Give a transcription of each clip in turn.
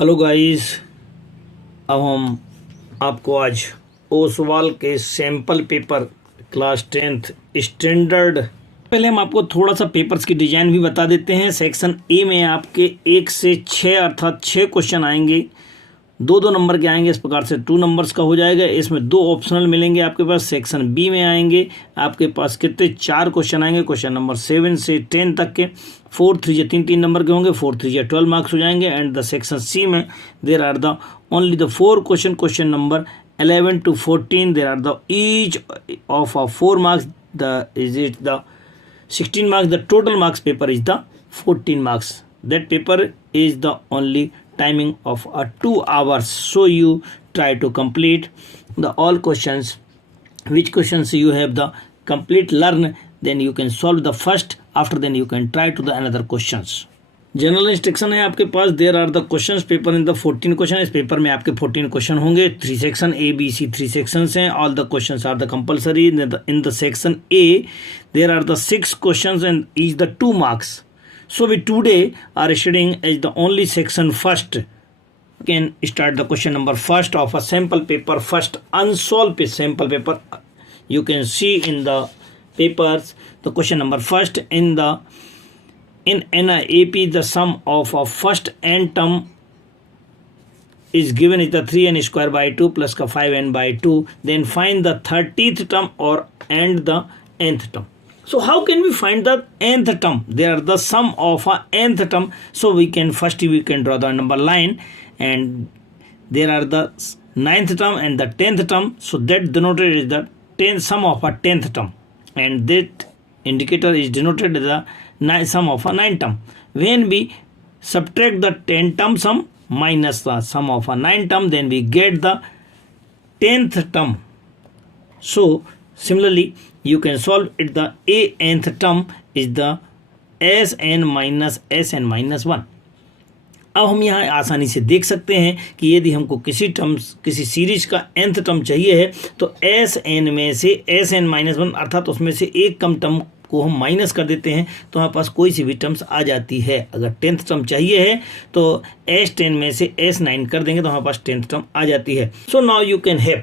Hello guys, अब हम आपको आज ओसवाल के sample paper class 10th standard, पहले हम आपको थोड़ा सा पेपर्स की डिजाइन भी बता देते हैं। सेक्शन ए में आपके 1 से 6 अर्थात 6 क्वेश्चन आएंगे, 2-2 नंबर के आएंगे। इस प्रकार से 2 नंबर्स का हो जाएगा। इसमें 2 ऑप्शनल मिलेंगे आपके पास। सेक्शन बी में आएंगे आपके पास कितने 4 क्वेश्चन आएंगे, क्वेश्चन नंबर 7 से 10 तक के। 4 3 या 3 नंबर के होंगे, 4 3 या 12 मार्क्स हो जाएंगे। एंड द सेक्शन सी में there are the only the 4 question number 11 to 14 there are the each of 4 marks, the is it the 16 marks, the total marks paper is the 14 marks. That paper is the only timing of 2 hours, so you try to complete the all questions. Which questions you have the complete learn, then you can solve the first, after then you can try to the another questions. General instruction है आपके पास। There are the questions paper in the 14 question. इस paper में आपके 14 question होंगे। 3 section A B C 3 sections हैं। All the questions are the compulsory. In the section A there are the 6 questions and each the 2 marks. So we today are studying as the only section first. Can start the question number first of a sample paper, first unsolved sample paper. You can see in the papers the question number first. In NIAP, the sum of a first n term is given is the 3n square by 2 plus ka 5n by 2. Then find the 30th term and the nth term. So how can we find the nth term? They are the sum of a nth term. So we can draw the number line, and there are the 9th term and the 10th term. So that denoted is the sum of a 10th term, and that indicator is denoted as the sum of a 9 term. When we subtract the 10 term sum minus the sum of a 9 term, then we get the 10th term. So similarly you can solve it. The nth term is the Sn minus Sn minus 1. अब हम यहाँ आसानी से देख सकते हैं कि यदि हमको किसी सीरीज का nth टर्म चाहिए है तो Sn में से Sn माइनस 1 अर्थात उसमें से एक कम टर्म को हम माइनस कर देते हैं तो हमारे पास कोई सी भी टर्म्स आ जाती है। अगर 10th टर्म चाहिए है तो S10 में से S9 कर देंगे तो हमारे पास 10th टर्म आ जाती है। So now you can have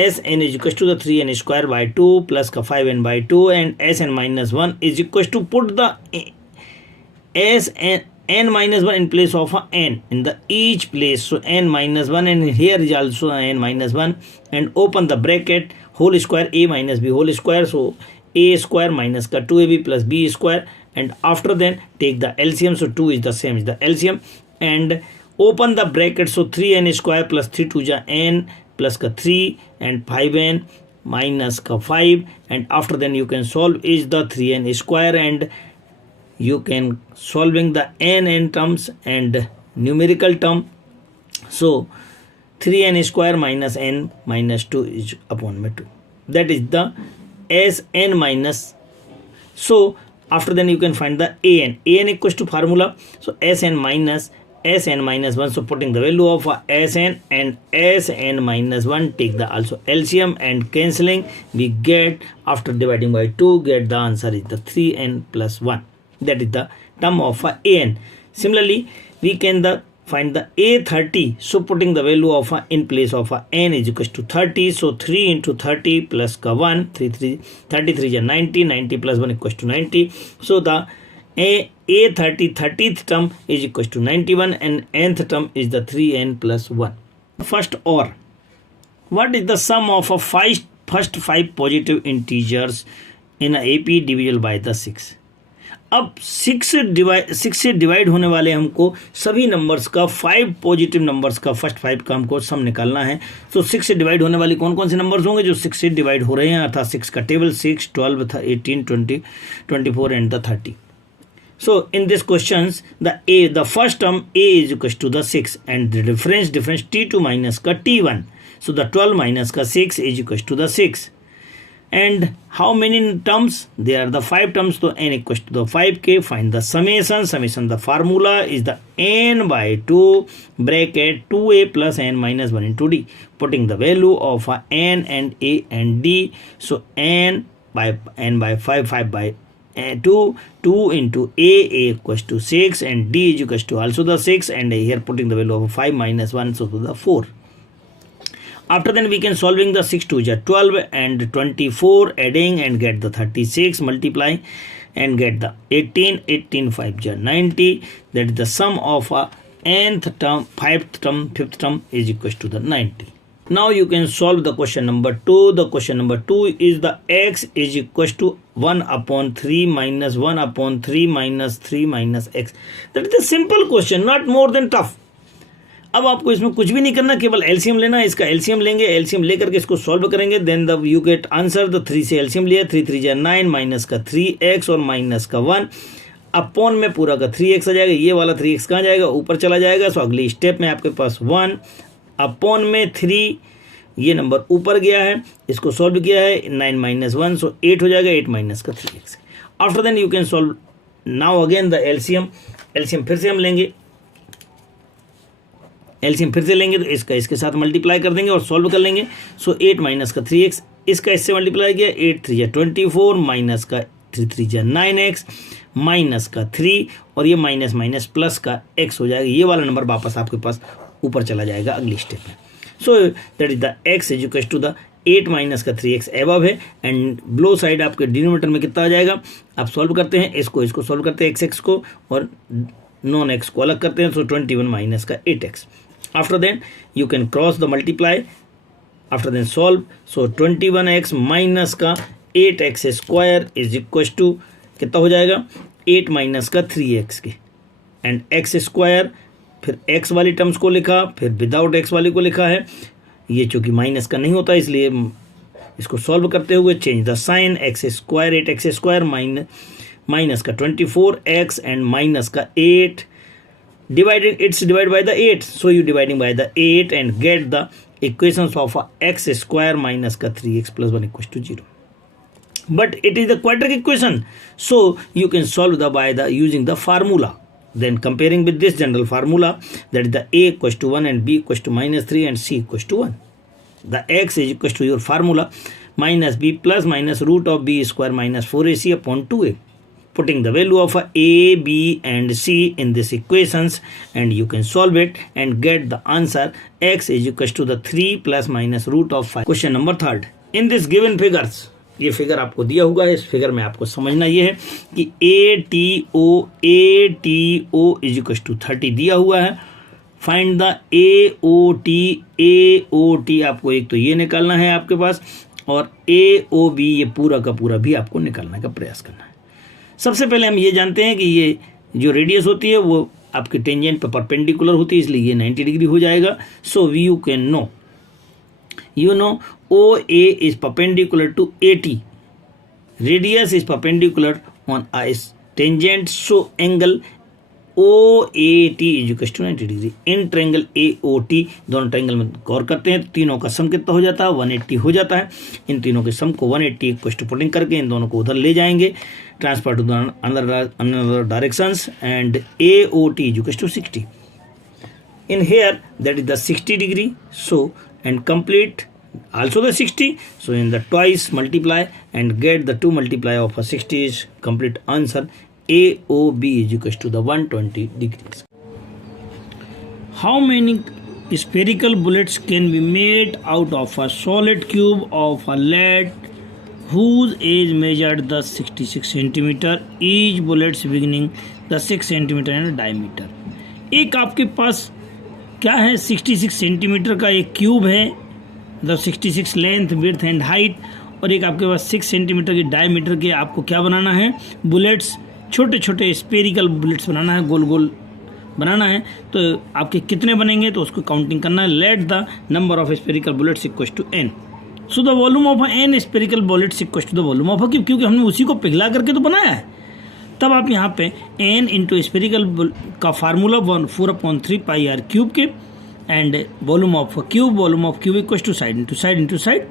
Sn is equal to the 3n square by 2 plus का 5n by 2 and Sn minus 1 is equal to put the n minus 1 in place of a n in the each place. So n minus 1 and here is also n minus 1 and open the bracket whole square a minus b whole square. So a square minus का 2ab plus b square, and after then take the LCM. So 2 is the same as the LCM and open the bracket. So 3n square plus 3 2 ja n plus का 3 and 5n minus का 5, and after then you can solve is the 3n square, and you can solving the n terms and numerical term. So 3n square minus n minus 2 is upon 2. That is the Sn minus. So after then you can find the an equals to formula. So Sn minus 1. So putting the value of Sn and Sn minus 1, take the also LCM and cancelling, we get after dividing by 2 get the answer is the 3n plus 1. That is the term of an. Similarly we can find the a30. So putting the value of in place of n is equals to 30. So 3 into 30 plus ka 1 33 is 90 90 plus 1 equals to 90. So the a30th term is equals to 91 and nth term is the 3n plus 1. First, or what is the sum of first 5 positive integers in a AP divisible by the 6? अब 6 से divide होने वाले हमको सभी numbers का 5 positive numbers का first 5 का हमको सम निकालना है। तो 6 से डिवाइड होने वाले कौन कौन से नंबर्स होंगे जो 6 से डिवाइड हो रहे हैं, अर्थात 6 का table 6 12 18 20 24 and the 30. So in this questions the first term a is equals to the 6 and the difference t2 minus का t1. So the 12 minus का 6 is equals to the 6. And how many terms? There are the 5 terms. So n equals to the 5k. Find the summation. The formula is the n by 2 bracket 2a plus n minus 1 into d. Putting the value of n and a and d. So n by 5 by 2 into a equals to 6 and d is equals to also the 6 and here putting the value of 5 minus 1 so to the 4. After then we can solving the 6 2 is 12 and 24 adding and get the 36 multiply and get the 18 5 is 90 that is the sum of a nth term 5th term 5th term is equals to the 90. Now you can solve the question number 2. The question number 2 is the x is equals to 1 upon 3 minus 1 upon 3 minus 3 minus x. That is the simple question, not more than tough. अब आपको इसमें कुछ भी नहीं करना, केवल LCM लेना है. इसका एलसीएम लेंगे, एलसीएम लेकर के इसको सॉल्व करेंगे. Then the you get answer. The 3 से एलसीएम लिया, 3 3 जा 9 माइनस का 3x और माइनस का 1 अपॉन में पूरा का 3x आ जाएगा. ये वाला 3x कहाँ जाएगा? ऊपर चला जाएगा. सो अगली स्टेप में आपके पास 1 अपॉन में 3 ये नंबर ऊपर गया है, इसको सॉल्व किया है. 9 माइनस 1 सो 8 हो जाएगा. 8 माइनस का 3x. After then you can solve now again the LCM. LCM फिर से हम लेंगे, एलसीएम फिर से लेंगे तो इसका इसके साथ मल्टीप्लाई कर देंगे और सॉल्व कर लेंगे. सो 8 माइनस का 3x इसका इससे मल्टीप्लाई किया. 8 3 जा 24 माइनस का 3 3 जा 9x माइनस का 3 और ये माइनस माइनस प्लस का x हो जाएगा. ये वाला नंबर वापस आपके पास ऊपर चला जाएगा अगली स्टेप में. So that is the x is equal to the 8 minus का 3x एबव है एंड ब्लो साइड आपके डिनोमिनेटर में कितना आ जाएगा? आप सॉल्व करते हैं इसको सॉल्व करते हैं x को और नॉन x को अलग करते हैं. सो 21 माइनस का 8x. After then you can cross the multiply. After then solve. So 21x minus का 8x square is equals to कितना हो जाएगा? 8 माइनस का 3x के एंड x स्क्वायर. फिर x वाली टर्म्स को लिखा, फिर विदाउट x वाली को लिखा है. ये चूँकि माइनस का नहीं होता इसलिए इसको सॉल्व करते हुए change the sign. x square 8x square minus का 24x एंड माइनस का 8 divided, it's divided by the 8, so you dividing by the 8 and get the equations of x square minus ka 3x plus 1 equals to 0. But it is the quadratic equation, so you can solve the by the using the formula. Then comparing with this general formula, that is the a equals to 1 and b equals to minus 3 and c equals to 1. The x is equals to your formula minus b plus minus root of b square minus 4ac upon 2a. Putting the value of a, b and c in this equations and you can solve it and get the answer. X is equals to the 3 plus minus root of 5. Question number 3. In this given figures, ये figure आपको दिया हुआ है. इस figure में आपको समझना ये है कि ATO is equals to 30 दिया हुआ है. फाइंड द AOT आपको एक तो ये निकालना है आपके पास और AOB ये पूरा का पूरा भी आपको निकालने का प्रयास करना है. सबसे पहले हम ये जानते हैं कि ये जो रेडियस होती है वो आपके टेंजेंट पर परपेंडिकुलर होती है, इसलिए ये 90 डिग्री हो जाएगा. So you can know OA is perpendicular to AT. Radius is perpendicular on tangent, so angle OAT is equal to 90 degree. In triangle AOT दोनों ट्रायंगल में गौर करते हैं तो तीनों का सम कितना हो जाता है? 180 हो जाता है. इन तीनों के सम को 180 इक्वल टू पुटिंग करके इन दोनों को उधर ले जाएंगे, transfer to another directions and AOT is equal to 60. In here that is the 60 degree. So and complete also the 60, so in the twice multiply and get the 2 multiply of a 60 is complete answer. AOB is equals to the 120 degrees. How many spherical bullets can be made out of a solid cube of a lead whose edge measured the 66 centimeter, each bullets beginning the 6 centimeter in diameter. एक आपके पास क्या है? 66 centimetre का एक cube है, मतलब 66 length width and height, और एक आपके पास 6 सेंटीमीटर की डायमीटर के आपको क्या बनाना है? बुलेट्स, छोटे छोटे स्पेरिकल बुलेट्स बनाना है, गोल गोल बनाना है. तो आपके कितने बनेंगे तो उसको काउंटिंग करना है. Let the number of spherical bullets equal to n. So the volume of n spherical bullets equal to the volume of cube, क्योंकि हमने उसी को पिघला करके तो बनाया है. तब आप यहाँ पे n इंटू स्पेरिकल का फार्मूला 4/3 पाई r क्यूब के and volume of cube equal to side into side.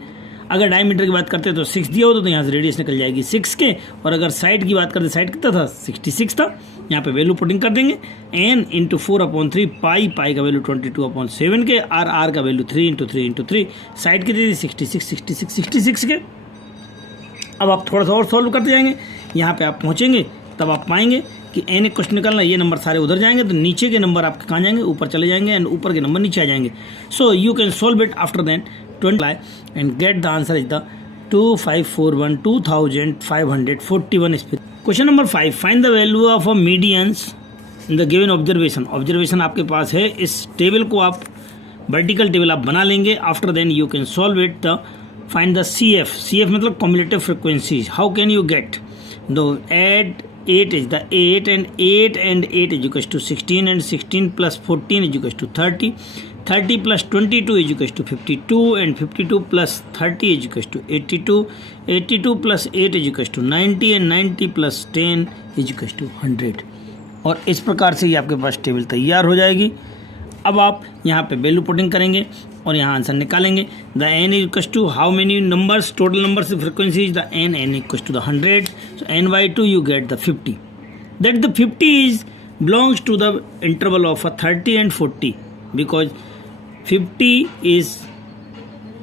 अगर डायमीटर की बात करते हैं तो 6 दिया होता तो यहाँ से रेडियस निकल जाएगी 6 के, और अगर साइड की बात करते साइड कितना था? 66 था. यहाँ पे वैल्यू पुटिंग कर देंगे. n इंटू 4/3 पाई का वैल्यू 22/7 के, r का वैल्यू 3 इंटू 3 साइड की थी 66 के. अब आप थोड़ा सा और सॉल्व करते जाएंगे. यहाँ पे आप पहुँचेंगे तब आप पाएंगे कि n एक क्वेश्चन निकालना, ये नंबर सारे उधर जाएंगे तो नीचे के नंबर आपके कहाँ जाएंगे, ऊपर चले जाएंगे एंड ऊपर के नंबर नीचे आ जाएंगे. So you can solve it after than 20 and get the answer is the 2541 2541. Question number 5, find the value of a medians in the given observation. Observation आपके पास है, इस टेबल को आप वर्टिकल टेबल आप बना लेंगे. After then you can solve it the find the CF. CF मतलब cumulative frequencies. How can you get the add 8 is the 8 and 8 and 8 is equals to 16 and 16 plus 14 is equals to 30. 30 plus 22 is equals to 52 and 52 plus 30 is equals to 82. 82 plus 8 is equals to 90 and 90 plus 10 is equals to 100. और इस प्रकार से ये आपके पास table तैयार हो जाएगी. अब आप यहाँ पे वैल्यू पुटिंग करेंगे और यहाँ आंसर निकालेंगे. The n is equals to how many numbers, total numbers frequency is the n equals to the 100. सो n/2 you get the 50. That the 50 is belongs to the interval of a 30 and 40 because 50 is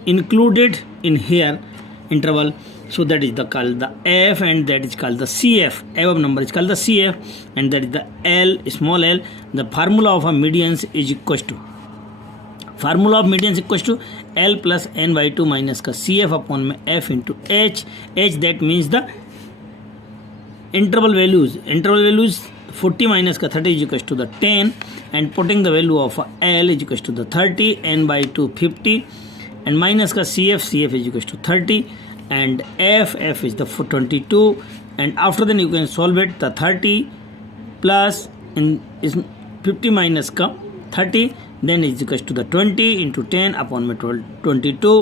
included in here interval. So that is called the F and that is called the CF. Above number is called the CF and that is the L, small l. The formula of a medians is equals to L plus n/2 minus का CF upon में F into H. That means the interval values 40 minus का 30 is equals to the 10 and putting the value of L is equals to the 30, n/2 50 and minus का CF is equals to 30 and F is the 22 and after then you can solve it. The 30 plus is 50 minus का 30 then is equals to the 20 into 10 upon 22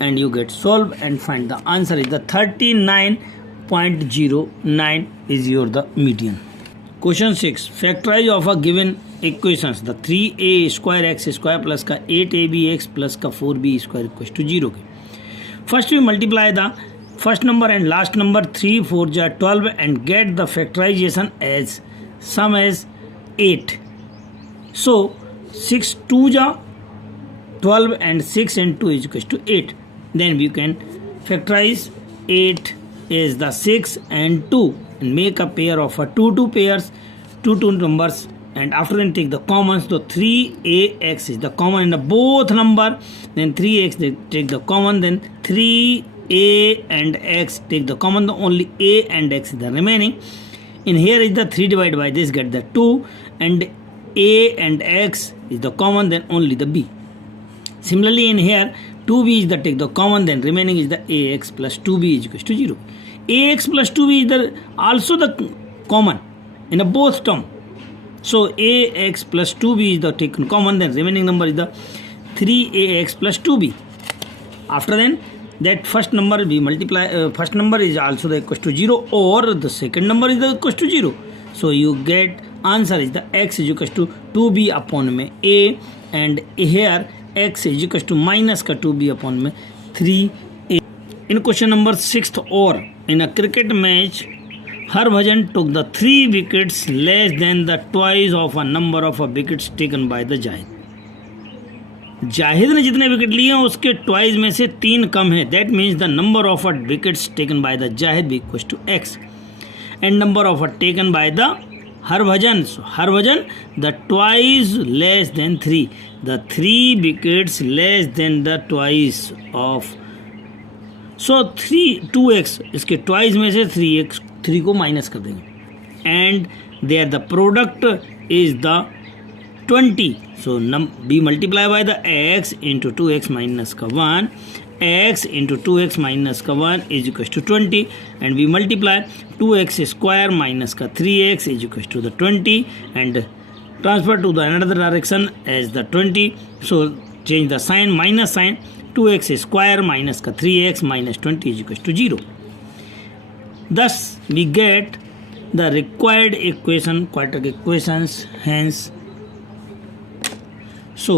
and you get solve and find the answer is the 39.09 is your the median. Question 6, factorize of a given equations. The 3a square x square plus का 8abx plus का 4b square equals to 0 के. First we multiply the first number and last number. 3 4 ja 12 and get the factorization as sum as 8. So 6 2 ja 12 and 6 and 2 is equals to 8. Then we can factorize 8 is the 6 and 2 and make a pair of 2 pairs, two numbers and after then take the commons. So 3ax is the common in the both number, then 3x they take the common, then 3a and x take the common, the only a and x is the remaining. In here is the 3 divided by this get the 2 and a and x is the common, then only the b. Similarly in here 2b is the take the common, then remaining is the ax plus 2b is equals to 0. Ax plus 2b is the also the common in a both term. So ax plus 2b is the taken common, then remaining number is the 3ax plus 2b. After then that first number we multiply, first number is also the equals to 0 or the second number is the equals to 0. So you get answer is the x is equals to 2b upon में a and here x is equals to minus का 2b upon में 3a. In question number 6th, or in a cricket match Harbhajan took the 3 wickets less than the twice of a number of wickets taken by the Jahid. Zahid ने जितने wicket लिए हैं उसके twice में से 3 कम है. That means the number of wickets taken by the Zahid be equals to x and number of taken by the Harbhajan. Harbhajan the twice less than 3, the 3 wickets less than the twice of. So 2x इसके twice में से 3 को minus कर देंगे and there the product is the 20. So b multiply by the x into 2x minus का 1, x into 2x minus का 1 is equals to 20 and we multiply 2x square minus का 3x is equals to the 20 and transfer to the another direction as the 20. So change the sign, minus sign, 2x square minus का 3x minus 20 is equals to 0. Thus we get the required equation, quadratic equations. Hence सो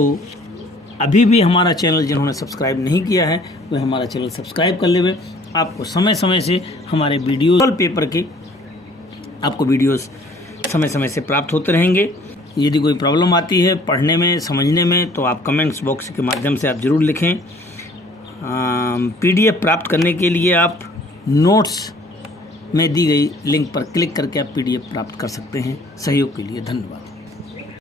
अभी भी हमारा channel जिन्होंने subscribe नहीं किया है वह हमारा चैनल सब्सक्राइब कर लेवे. आपको समय समय से हमारे वीडियो पेपर के आपको वीडियोस समय समय से प्राप्त होते रहेंगे. यदि कोई प्रॉब्लम आती है पढ़ने में समझने में तो आप कमेंट्स बॉक्स के माध्यम से आप ज़रूर लिखें. PDF प्राप्त करने के लिए आप नोट्स में दी गई लिंक पर क्लिक करके आप PDF प्राप्त कर सकते हैं। सहयोग के लिए धन्यवाद।